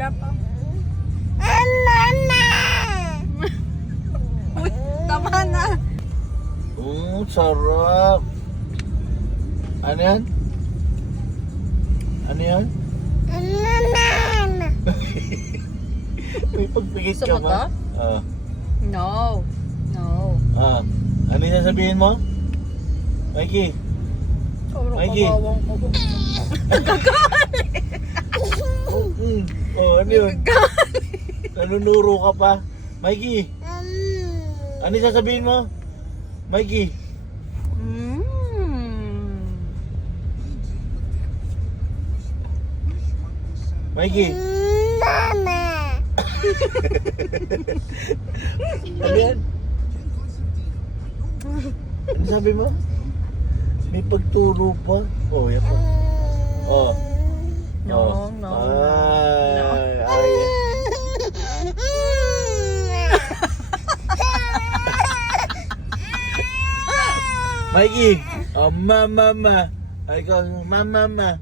Wala pa. Uy, tama na. Sarap. Ano yan? Ano yan? May pagpigit Gusto ka mo ba? to? No. No. Ano yung sasabihin mo? Mikey? Mikey? Kabawang ko. Ano yun? Nanunuro ka pa? Mikey? Ano yung sasabihin mo? Mikey? Mikey? Ano yan? Ano sabi mo? May pagturo pa? Yan pa. No. Ay. Mikey! Mama. Ay, ikaw, mama.